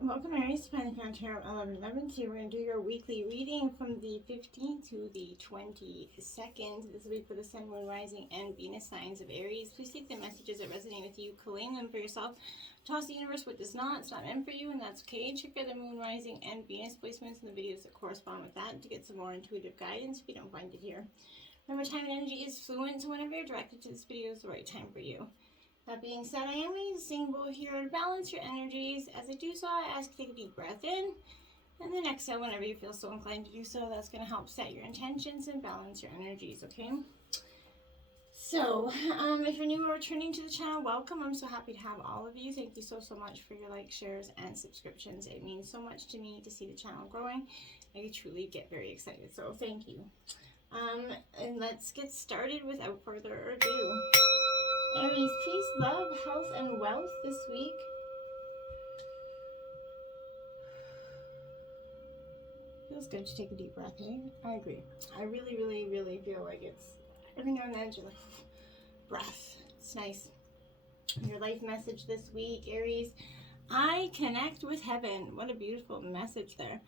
Welcome, Aries, to Pentagon Tarot 1111. Today we're going to do your weekly reading from the 15th to the 22nd this week for the Sun, Moon, Rising, and Venus signs of Aries. Please take the messages that resonate with you, claim them for yourself. Toss the universe what does not. It's not meant for you, and that's okay. Check out the Moon, Rising, and Venus placements in the videos that correspond with that to get some more intuitive guidance if you don't find it here. Remember, time and energy is fluent, so whenever you're directed to this video is the right time for you. That being said, I am using the symbol here to balance your energies. As I do so, I ask you to take a deep breath in, and then exhale whenever you feel so inclined to do so. That's going to help set your intentions and balance your energies, okay? So, if you're new or returning to the channel, welcome. I'm so happy to have all of you. Thank you so much for your likes, shares, and subscriptions. It means so much to me to see the channel growing. I truly get very excited, so thank you. And let's get started without further ado. Aries, peace, love, health, and wealth this week. Feels good to take a deep breath, eh? I agree. I really feel like it's every now and then you're like, breath. It's nice. Your life message this week, Aries. I connect with heaven. What a beautiful message there.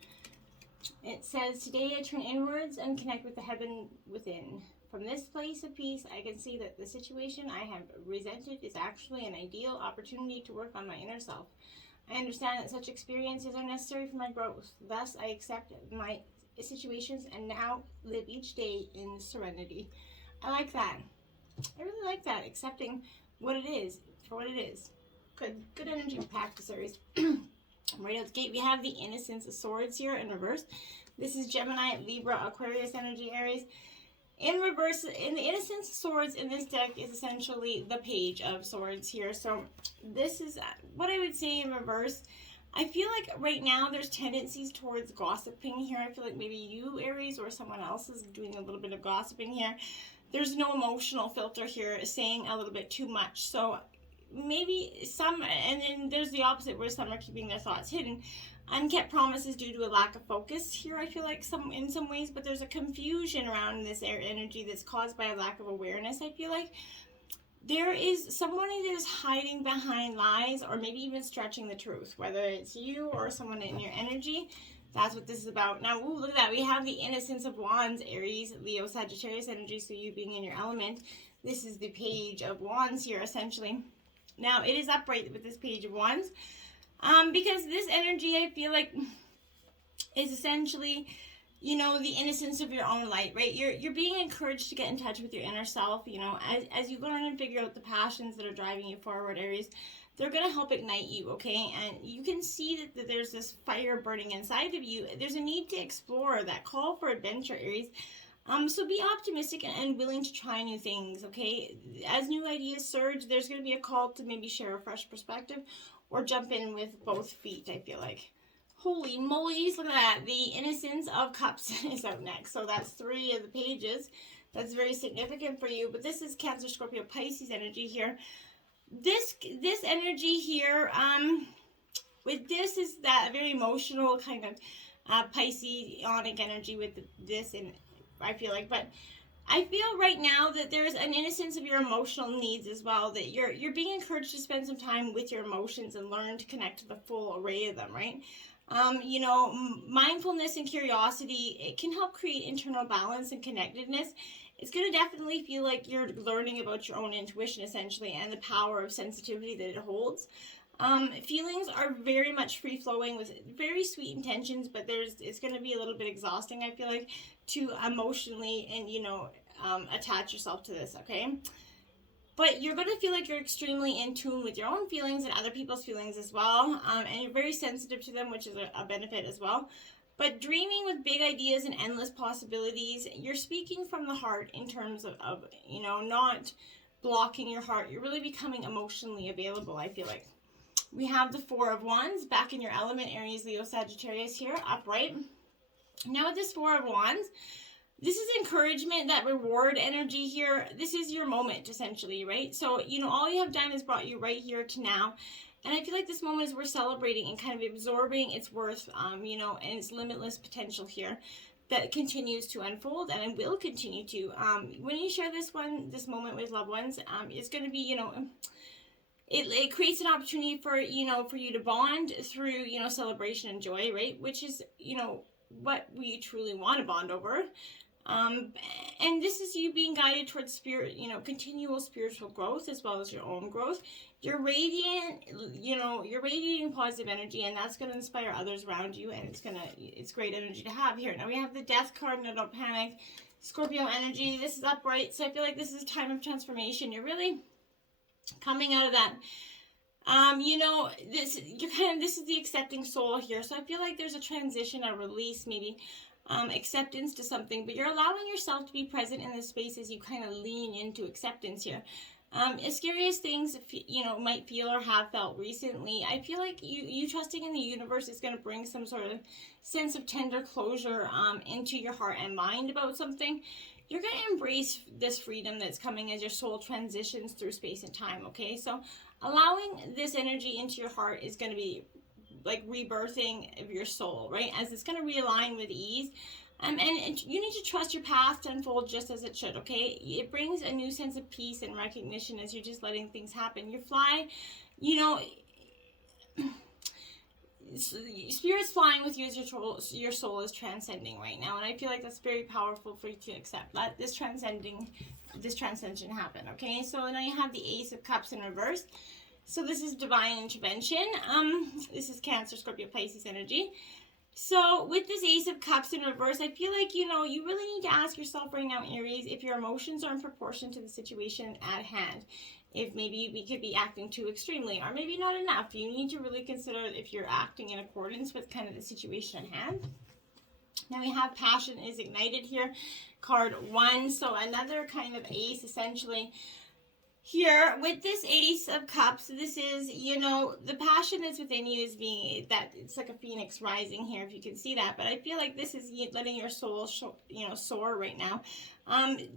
It says, today I turn inwards and connect with the heaven within. From this place of peace, I can see that the situation I have resented is actually an ideal opportunity to work on my inner self. I understand that such experiences are necessary for my growth. Thus, I accept my situations and now live each day in serenity. I like that. I really like that. Accepting what it is for what it is. Good energy to practice, Aries. Right out the gate, we have the Innocence of Swords here in reverse. This is Gemini, Libra, Aquarius energy, Aries. In reverse, in the Innocence of Swords in this deck is essentially the Page of Swords here. So this is what I would say in reverse. I feel like right now there's tendencies towards gossiping here. I feel like maybe you, Aries, or someone else is doing a little bit of gossiping here. There's no emotional filter here, saying a little bit too much. So maybe some, and then there's the opposite where some are keeping their thoughts hidden. Unkept promises due to a lack of focus here, I feel like in some ways, but there's a confusion around this air energy that's caused by a lack of awareness. I feel like there is somebody that is hiding behind lies or maybe even stretching the truth, whether it's you or someone in your energy. That's what this is about. Now, ooh, look at that. We have the Innocence of Wands, Aries, Leo, Sagittarius energy, so you being in your element. This is the Page of Wands here, essentially. Now, it is upright with this Page of Wands. Because this energy, I feel like, is essentially, you know, the innocence of your own light, right? You're being encouraged to get in touch with your inner self, you know, as you learn and figure out the passions that are driving you forward, Aries. They're going to help ignite you, okay? And you can see that there's this fire burning inside of you. There's a need to explore, that call for adventure, Aries. So be optimistic and willing to try new things, okay? As new ideas surge, there's going to be a call to maybe share a fresh perspective or jump in with both feet, I feel like. Holy moly, look at that. The Innocence of Cups is out next. So that's 3 of the pages. That's very significant for you. But this is Cancer, Scorpio, Pisces energy here. This energy here, with this is that very emotional kind of Pisces-ionic energy with this, and I feel like, but I feel right now that there's an innocence of your emotional needs as well, that you're being encouraged to spend some time with your emotions and learn to connect to the full array of them, right? You know, mindfulness and curiosity, it can help create internal balance and connectedness. It's going to definitely feel like you're learning about your own intuition, essentially, and the power of sensitivity that it holds. Feelings are very much free-flowing with very sweet intentions, but it's going to be a little bit exhausting, I feel like, to emotionally and, you know, attach yourself to this, okay? But you're going to feel like you're extremely in tune with your own feelings and other people's feelings as well, and you're very sensitive to them, which is a benefit as well. But dreaming with big ideas and endless possibilities, you're speaking from the heart in terms of you know, not blocking your heart. You're really becoming emotionally available, I feel like. We have the 4 of Wands back in your element, Aries, Leo, Sagittarius here, upright. Now with this 4 of Wands, this is encouragement, that reward energy here. This is your moment, essentially, right? So, you know, all you have done is brought you right here to now. And I feel like this moment is we're celebrating and kind of absorbing its worth, you know, and its limitless potential here that continues to unfold and it will continue to. When you share this moment with loved ones, it's going to be, you know, it creates an opportunity for, for you to bond through, celebration and joy, right? Which is, what we truly want to bond over. And this is you being guided towards spirit, continual spiritual growth as well as your own growth. You're radiant, you're radiating positive energy, and that's going to inspire others around you, and it's great energy to have here. Now we have the Death card. No, don't panic. Scorpio energy. This is upright, so I feel like this is a time of transformation. You're really coming out of that. This is the accepting soul here. So I feel like there's a transition, a release, maybe acceptance to something, but you're allowing yourself to be present in this space as you kind of lean into acceptance here. As scary as things, might feel or have felt recently, I feel like you trusting in the universe is going to bring some sort of sense of tender closure into your heart and mind about something. You're going to embrace this freedom that's coming as your soul transitions through space and time, okay? So allowing this energy into your heart is going to be like rebirthing of your soul, right? As it's going to realign with ease. And you need to trust your path to unfold just as it should, okay? It brings a new sense of peace and recognition as you're just letting things happen. You fly, Spirit's flying with you as your soul is transcending right now. And I feel like that's very powerful for you to accept. Let this transcension happen, okay? So now you have the Ace of Cups in reverse. So this is divine intervention. This is Cancer, Scorpio, Pisces energy. So with this Ace of Cups in reverse, I feel like, you really need to ask yourself right now, Aries, if your emotions are in proportion to the situation at hand. If maybe we could be acting too extremely, or maybe not enough. You need to really consider if you're acting in accordance with kind of the situation at hand. Now we have passion is ignited here, card 1. So another kind of ace, essentially. Here, with this Ace of Cups, this is, the passion that's within you is being, that it's like a phoenix rising here, if you can see that. But I feel like this is letting your soul, soar right now.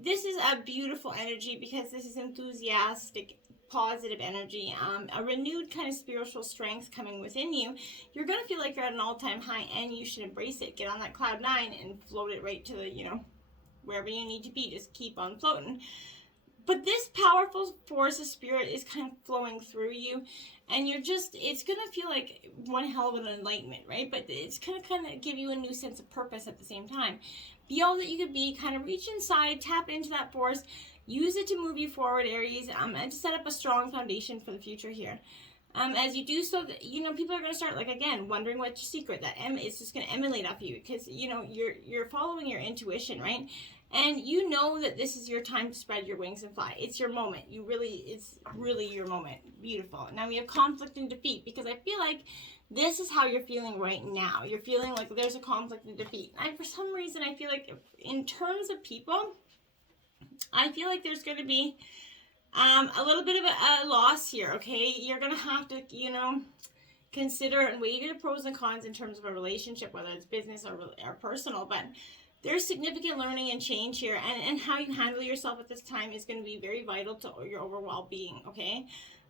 This is a beautiful energy because this is enthusiastic, positive energy, a renewed kind of spiritual strength coming within you. You're going to feel like you're at an all-time high, and you should embrace it. Get on that cloud 9 and float it right to the, wherever you need to be. Just keep on floating. But this powerful force of spirit is kind of flowing through you, and it's going to feel like one hell of an enlightenment, right? But it's going to kind of give you a new sense of purpose at the same time. Be all that you could be, kind of reach inside, tap into that force, use it to move you forward, Aries, and to set up a strong foundation for the future here. As you do so, people are going to start, wondering what's your secret. That it's just going to emanate off you because, you're following your intuition, right? And you know that this is your time to spread your wings and fly. It's your moment. It's really your moment. Beautiful. Now we have conflict and defeat, because I feel like this is how you're feeling right now. You're feeling like there's a conflict and defeat. And for some reason, I feel like in terms of people, I feel like there's going to be a little bit of a loss here, okay? You're going to have to, consider and weigh your pros and cons in terms of a relationship, whether it's business or personal, but there's significant learning and change here, and how you handle yourself at this time is going to be very vital to your overall being, okay?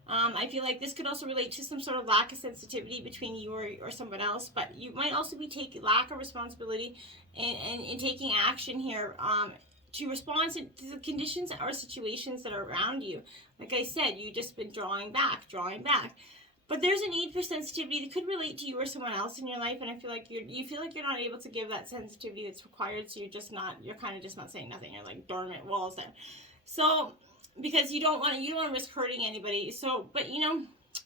I feel like this could also relate to some sort of lack of sensitivity between you or someone else, but you might also be taking lack of responsibility and taking action here to respond to the conditions or situations that are around you. Like I said, you've just been drawing back. But there's a need for sensitivity that could relate to you or someone else in your life, and I feel like you feel like you're not able to give that sensitivity that's required, so you're kind of just not saying nothing. You're like dormant walls there. So because you don't want to risk hurting anybody. So, but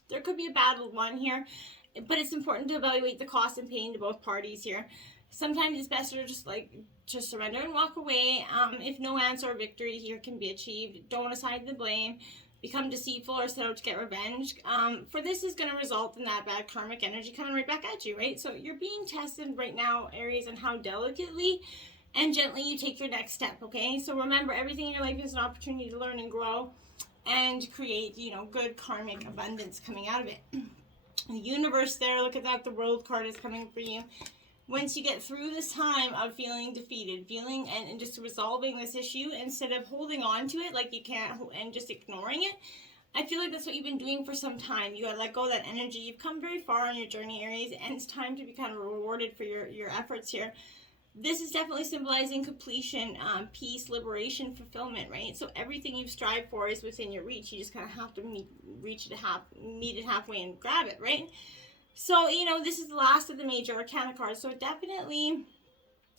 there could be a battle won here, but it's important to evaluate the cost and pain to both parties here. Sometimes it's best to just surrender and walk away. If no answer or victory here can be achieved, don't assign the blame. Become deceitful or set out to get revenge. For this is going to result in that bad karmic energy coming right back at you, right? So you're being tested right now, Aries, on how delicately and gently you take your next step, okay? So remember, everything in your life is an opportunity to learn and grow and create, good karmic abundance coming out of it. The universe there, look at that, the World card is coming for you. Once you get through this time of feeling defeated, and just resolving this issue instead of holding on to it like you can't and just ignoring it, I feel like that's what you've been doing for some time. You gotta let go of that energy. You've come very far on your journey, Aries, and it's time to be kind of rewarded for your efforts here. this is definitely symbolizing completion, peace, liberation, fulfillment, right? So everything you've strived for is within your reach. You just kind of have to meet it halfway and grab it, right? So, you know, this is the last of the major arcana cards. So it definitely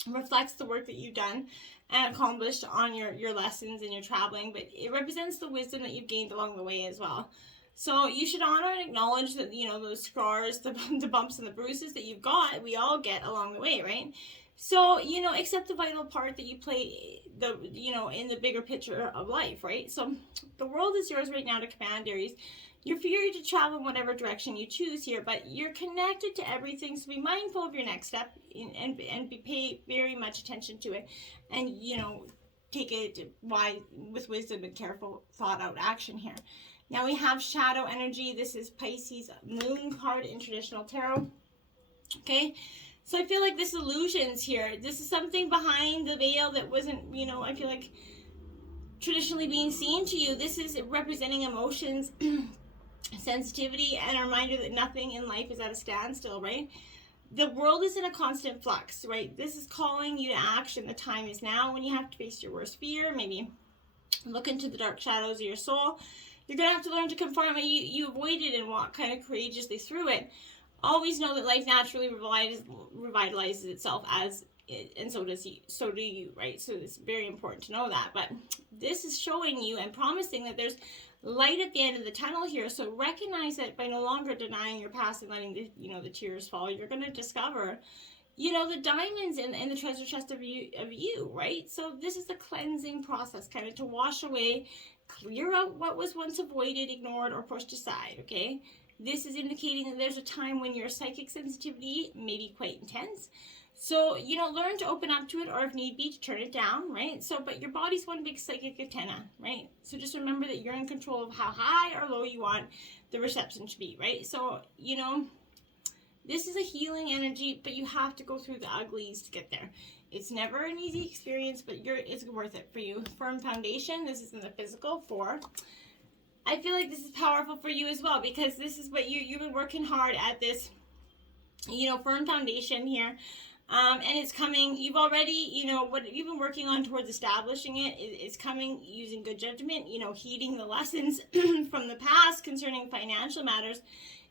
reflects the work that you've done and accomplished on your lessons and your traveling, but it represents the wisdom that you've gained along the way as well. So you should honor and acknowledge that, you know, those scars, the bumps and the bruises that you've got, we all get along the way, right? So, you know, accept the vital part that you play, you know, in the bigger picture of life, right? So the world is yours right now to command, Aries. You're free to travel in whatever direction you choose here, but you're connected to everything, so be mindful of your next step and pay very much attention to it, and, you know, take it with wisdom and careful, thought out action here. Now we have shadow energy. This is Pisces moon card in traditional tarot. Okay, so I feel like this illusions here. This is something behind the veil that wasn't, you know, I feel like traditionally being seen to you. This is representing emotions, sensitivity, and a reminder that nothing in life is at a standstill, right? The world is in a constant flux, right? This is calling you to action. The time is now when you have to face your worst fear, maybe look into the dark shadows of your soul. You're going to have to learn to confront what you avoided and walk kind of courageously through it. Always know that life naturally revitalizes itself and so do you, right? So it's very important to know that. But this is showing you and promising that there's light at the end of the tunnel here. So recognize that by no longer denying your past and letting the tears fall, you're going to discover, you know, the diamonds and the treasure chest of you, right? So this is the cleansing process, kind of to wash away, clear out what was once avoided, ignored, or pushed aside, okay? This is indicating that there's a time when your psychic sensitivity may be quite intense. So, you know, learn to open up to it, or if need be, to turn it down, right? So, but your body's one big psychic antenna, right? So just remember that you're in control of how high or low you want the reception to be, right? So, you know, this is a healing energy, but you have to go through the uglies to get there. It's never an easy experience, but it's worth it for you. Firm foundation. This is in the physical 4. I feel like this is powerful for you as well, because this is what you've been working hard at, this, you know, firm foundation here. And it's coming, you've already, you know, what you've been working on towards establishing it's coming using good judgment, you know, heeding the lessons from the past concerning financial matters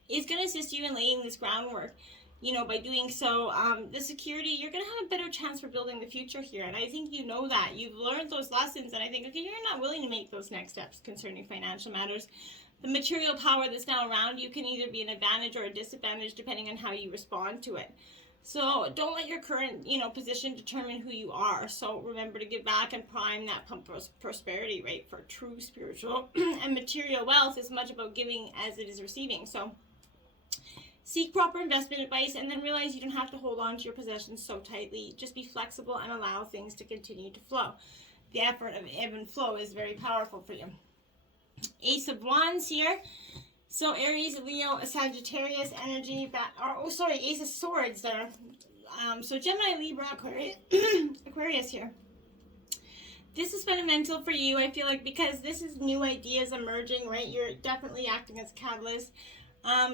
is going to assist you in laying this groundwork. You know, by doing so, the security, you're going to have a better chance for building the future here. And I think you know that. You've learned those lessons, and I think, okay, you're not willing to make those next steps concerning financial matters. The material power that's now around you can either be an advantage or a disadvantage depending on how you respond to it. So don't let your current, you know, position determine who you are. So remember to give back and prime that pump of prosperity, right? For true spiritual and material wealth is much about giving as it is receiving. So seek proper investment advice, and then realize you don't have to hold on to your possessions so tightly. Just be flexible and allow things to continue to flow. The effort of ebb and flow is very powerful for you. Ace of Wands here. So Aries, Leo, Sagittarius energy. Ace of Swords there. So Gemini, Libra, Aquarius here. This is fundamental for you, I feel like, because this is new ideas emerging, right? You're definitely acting as a catalyst.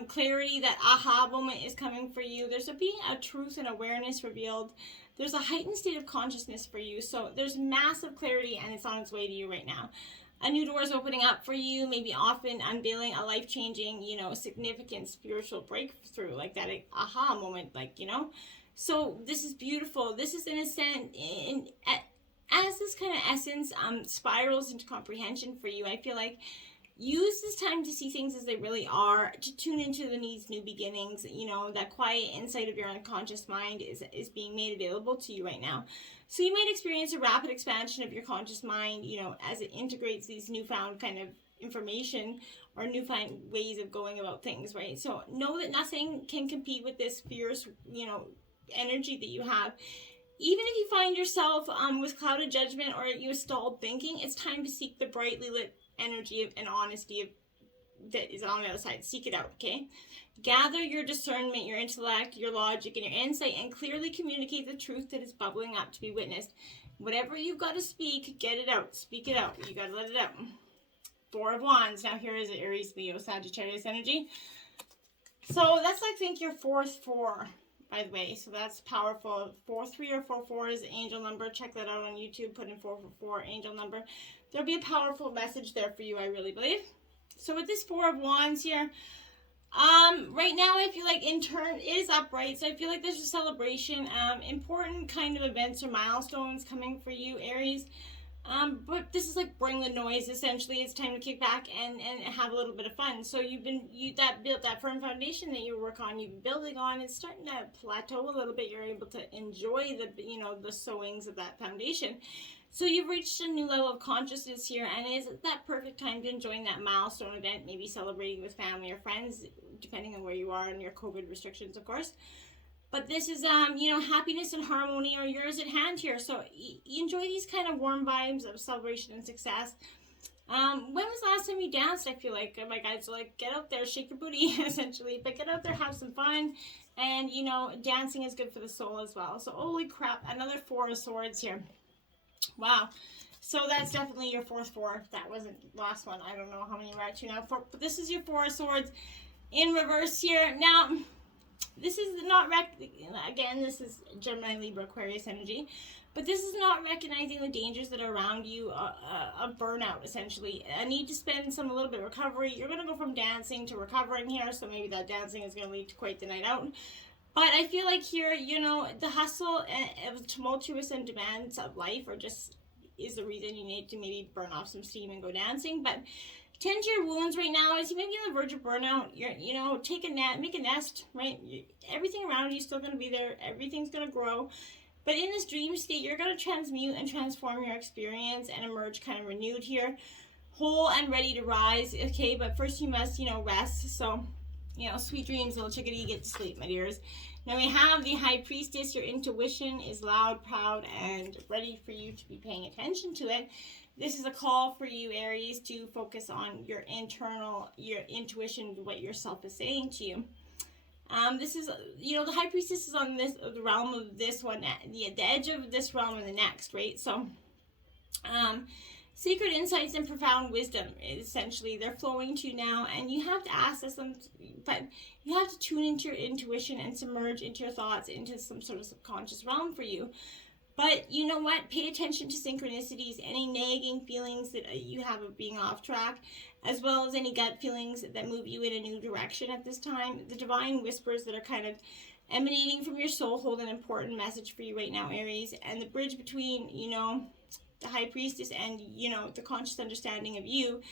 Clarity, that aha moment is coming for you. There's being a truth and awareness revealed. There's a heightened state of consciousness for you. So there's massive clarity, and it's on its way to you right now. A new door is opening up for you, maybe often unveiling a life-changing, you know, significant spiritual breakthrough, like that aha moment, like, you know. So this is beautiful. This is, in a sense, as this kind of essence spirals into comprehension for you, I feel like use this time to see things as they really are, to tune into these new beginnings. You know, that quiet insight of your unconscious mind is being made available to you right now. So you might experience a rapid expansion of your conscious mind, you know, as it integrates these newfound kind of information or newfound ways of going about things, right? So know that nothing can compete with this fierce, you know, energy that you have. Even if you find yourself with clouded judgment or you stalled thinking, it's time to seek the brightly lit energy and honesty that is on the other side. Seek it out, okay? Gather your discernment, your intellect, your logic, and your insight, and clearly communicate the truth that is bubbling up to be witnessed. Whatever you've got to speak, get it out. Speak it out. You got to let it out. 4 of Wands. Now here is Aries, Leo, Sagittarius energy. So that's, I think, your fourth 4 by the way. So that's powerful. 4-3 or 4-4 is the angel number. Check that out on YouTube. Put in 444 angel number. There'll be a powerful message there for you, I really believe. So with this 4 of Wands here, right now I feel like in turn it is upright, so I feel like there's a celebration, important kind of events or milestones coming for you, Aries. But this is like bring the noise, essentially. It's time to kick back and have a little bit of fun. So built that firm foundation that you work on, you've been building on, it's starting to plateau a little bit. You're able to enjoy the sowings of that foundation. So you've reached a new level of consciousness here, and it is that perfect time to enjoy that milestone event, maybe celebrating with family or friends, depending on where you are and your COVID restrictions, of course. But this is, happiness and harmony are yours at hand here. So enjoy these kind of warm vibes of celebration and success. When was the last time you danced? I feel like my guys are like, get out there, shake your booty, essentially. But get out there, have some fun. And, dancing is good for the soul as well. So holy crap, another 4 of Swords here. Wow. So that's definitely your 4th 4. If that wasn't the last one, I don't know how many we're at now. But this is your 4 of Swords in reverse here. Now, this is not, again, this is Gemini, Libra, Aquarius energy. But this is not recognizing the dangers that are around you, a burnout, essentially. A need to spend a little bit of recovery. You're going to go from dancing to recovering here, so maybe that dancing is going to lead to quite the night out. But I feel like here, the hustle and tumultuous and demands of life is the reason you need to maybe burn off some steam and go dancing. But tend to your wounds right now, as you may be on the verge of burnout. Take a nap, make a nest, right? Everything around you is still going to be there. Everything's going to grow. But in this dream state, you're going to transmute and transform your experience and emerge kind of renewed here, whole and ready to rise. Okay, but first you must, rest. So, sweet dreams, little chickadee, get to sleep, my dears. Now we have the High Priestess. Your intuition is loud, proud, and ready for you to be paying attention to it. This is a call for you, Aries, to focus on your intuition, what yourself is saying to you. This is, the High Priestess is on the realm of this one, the edge of this realm and the next, right? So, secret insights and profound wisdom, essentially, they're flowing to you now, and you have to access them, but you have to tune into your intuition and submerge into your thoughts, into some sort of subconscious realm for you. But you know what? Pay attention to synchronicities, any nagging feelings that you have of being off track, as well as any gut feelings that move you in a new direction at this time. The divine whispers that are kind of emanating from your soul hold an important message for you right now, Aries. And the bridge between, the High Priestess and, the conscious understanding of you,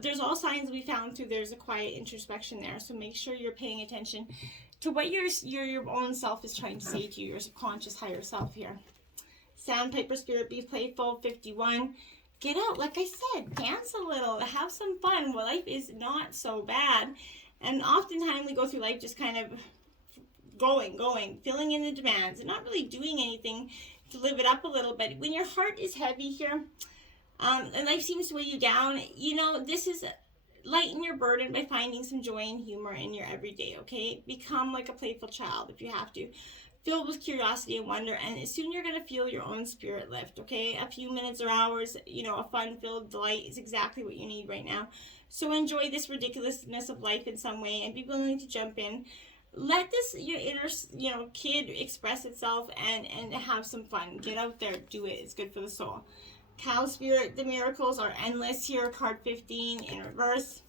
there's all signs we found through there's a quiet introspection there. So make sure you're paying attention to what your own self is trying to say to you, your subconscious higher self here. Sandpiper Spirit, be playful, 51. Get out, like I said, dance a little, have some fun. Well, life is not so bad. And oftentimes we go through life just kind of going, filling in the demands and not really doing anything to live it up a little bit. When your heart is heavy here, and life seems to weigh you down, this is lighten your burden by finding some joy and humor in your everyday, okay? Become like a playful child if you have to. Filled with curiosity and wonder, and soon you're going to feel your own spirit lift, okay? A few minutes or hours, a fun-filled delight is exactly what you need right now. So enjoy this ridiculousness of life in some way and be willing to jump in. Let this, your inner, kid express itself and have some fun. Get out there, do it. It's good for the soul. Cow Spirit, the miracles are endless here. Card 15 in reverse.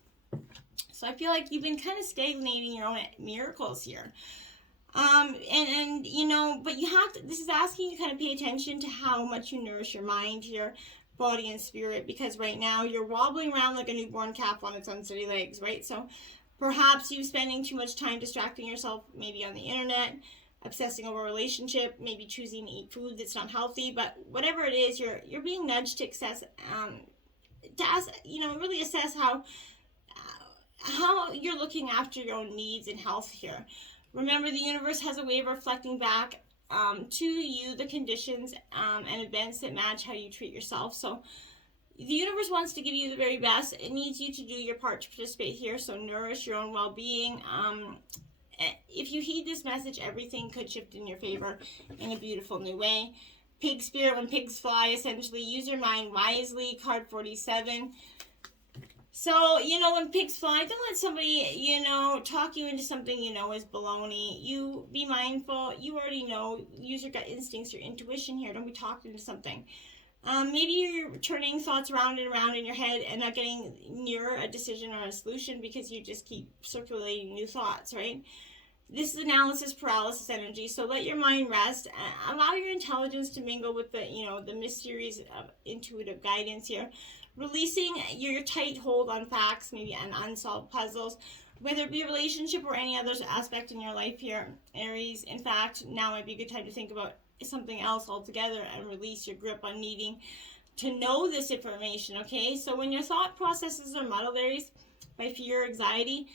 So I feel like you've been kind of stagnating your own miracles here. But you have to, this is asking you to kind of pay attention to how much you nourish your mind here, body and spirit, because right now you're wobbling around like a newborn calf on its unsteady legs, right? So perhaps you're spending too much time distracting yourself, maybe on the internet, obsessing over a relationship, maybe choosing to eat food that's not healthy, but whatever it is, you're being nudged to really assess how you're looking after your own needs and health here. Remember, the universe has a way of reflecting back to you the conditions and events that match how you treat yourself. So the universe wants to give you the very best. It needs you to do your part to participate here. So nourish your own well-being. If you heed this message, everything could shift in your favor in a beautiful new way. Pig Spirit, when pigs fly, essentially use your mind wisely. Card 47. So, when pigs fly, don't let somebody, talk you into something is baloney. You be mindful. You already know. Use your gut instincts, your intuition here. Don't be talked into something. Maybe you're turning thoughts around and around in your head and not getting near a decision or a solution because you just keep circulating new thoughts, right? This is analysis paralysis energy, so let your mind rest. Allow your intelligence to mingle with the mysteries of intuitive guidance here. Releasing your tight hold on facts, maybe and unsolved puzzles, whether it be a relationship or any other aspect in your life here, Aries. In fact, now might be a good time to think about something else altogether and release your grip on needing to know this information, okay? So when your thought processes are muddled, Aries, by fear or anxiety,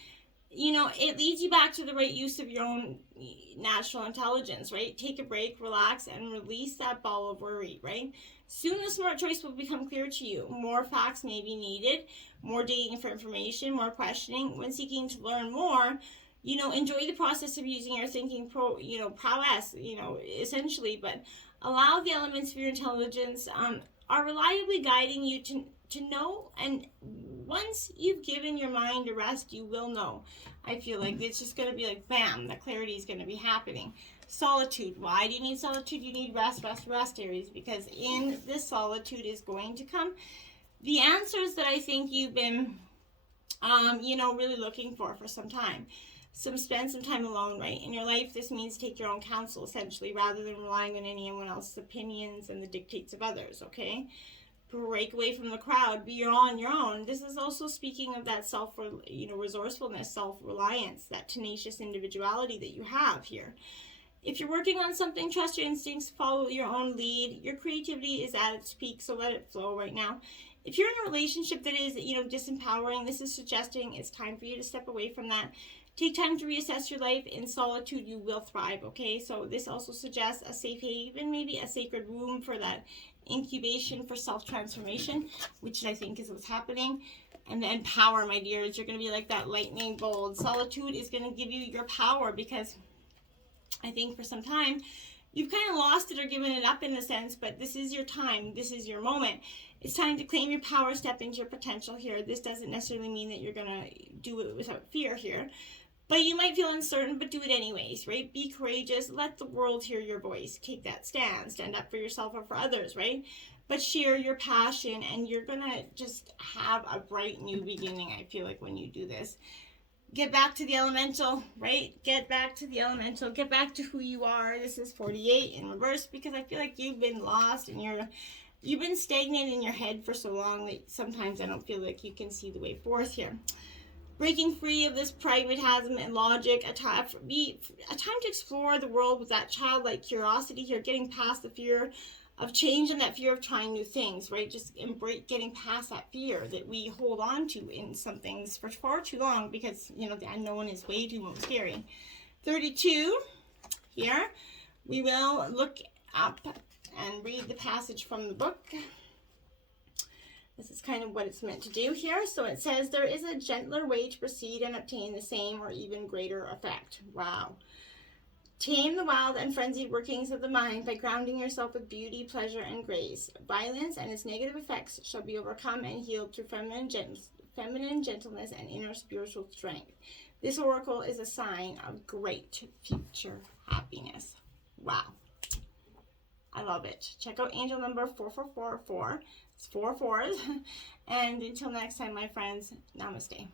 it leads you back to the right use of your own natural intelligence, right? Take a break, relax, and release that ball of worry, right? Soon a smart choice will become clear to you. More facts may be needed, more digging for information, more questioning. When seeking to learn more, enjoy the process of using your thinking prowess, essentially, but allow the elements of your intelligence are reliably guiding you to know, and once you've given your mind a rest, you will know. I feel like it's just going to be like, bam, the clarity is going to be happening. Solitude. Why do you need solitude? You need rest, Aries, because in this solitude is going to come the answers that I think you've been, really looking for some time. Spend some time alone, right? In your life, this means take your own counsel, essentially, rather than relying on anyone else's opinions and the dictates of others, okay? Break away from the crowd, be on your own. This is also speaking of that resourcefulness, self-reliance, that tenacious individuality that you have here. If you're working on something, trust your instincts, follow your own lead. Your creativity is at its peak, so let it flow right now. If you're in a relationship that is, disempowering, this is suggesting it's time for you to step away from that. Take time to reassess your life. In solitude, you will thrive, okay? So this also suggests a safe haven, maybe a sacred room for that incubation for self-transformation, which I think is what's happening. And then power, my dears. You're going to be like that lightning bolt. Solitude is going to give you your power, because I think for some time you've kind of lost it or given it up in a sense, but this is your time. This is your moment. It's time to claim your power, step into your potential here. This doesn't necessarily mean that you're going to do it without fear here, but you might feel uncertain, but do it anyways, right? Be courageous. Let the world hear your voice. Take that stand. Stand up for yourself or for others, right? But share your passion, and you're going to just have a bright new beginning, I feel like, when you do this. Get back to the elemental, right? Get back to the elemental. Get back to who you are. This is 48 in reverse, because I feel like you've been lost and you've been stagnant in your head for so long that sometimes I don't feel like you can see the way forth here. Breaking free of this pragmatism and logic, a time to explore the world with that childlike curiosity here, getting past the fear of change and that fear of trying new things, right? Just embrace getting past that fear that we hold on to in some things for far too long, because, the unknown is way too scary. 32, here, we will look up and read the passage from the book. This is kind of what it's meant to do here. So it says, there is a gentler way to proceed and obtain the same or even greater effect. Wow. Tame the wild and frenzied workings of the mind by grounding yourself with beauty, pleasure, and grace. Violence and its negative effects shall be overcome and healed through feminine gentleness and inner spiritual strength. This oracle is a sign of great future happiness. Wow. I love it. Check out angel number 4444. It's 4 4s. And until next time, my friends, namaste.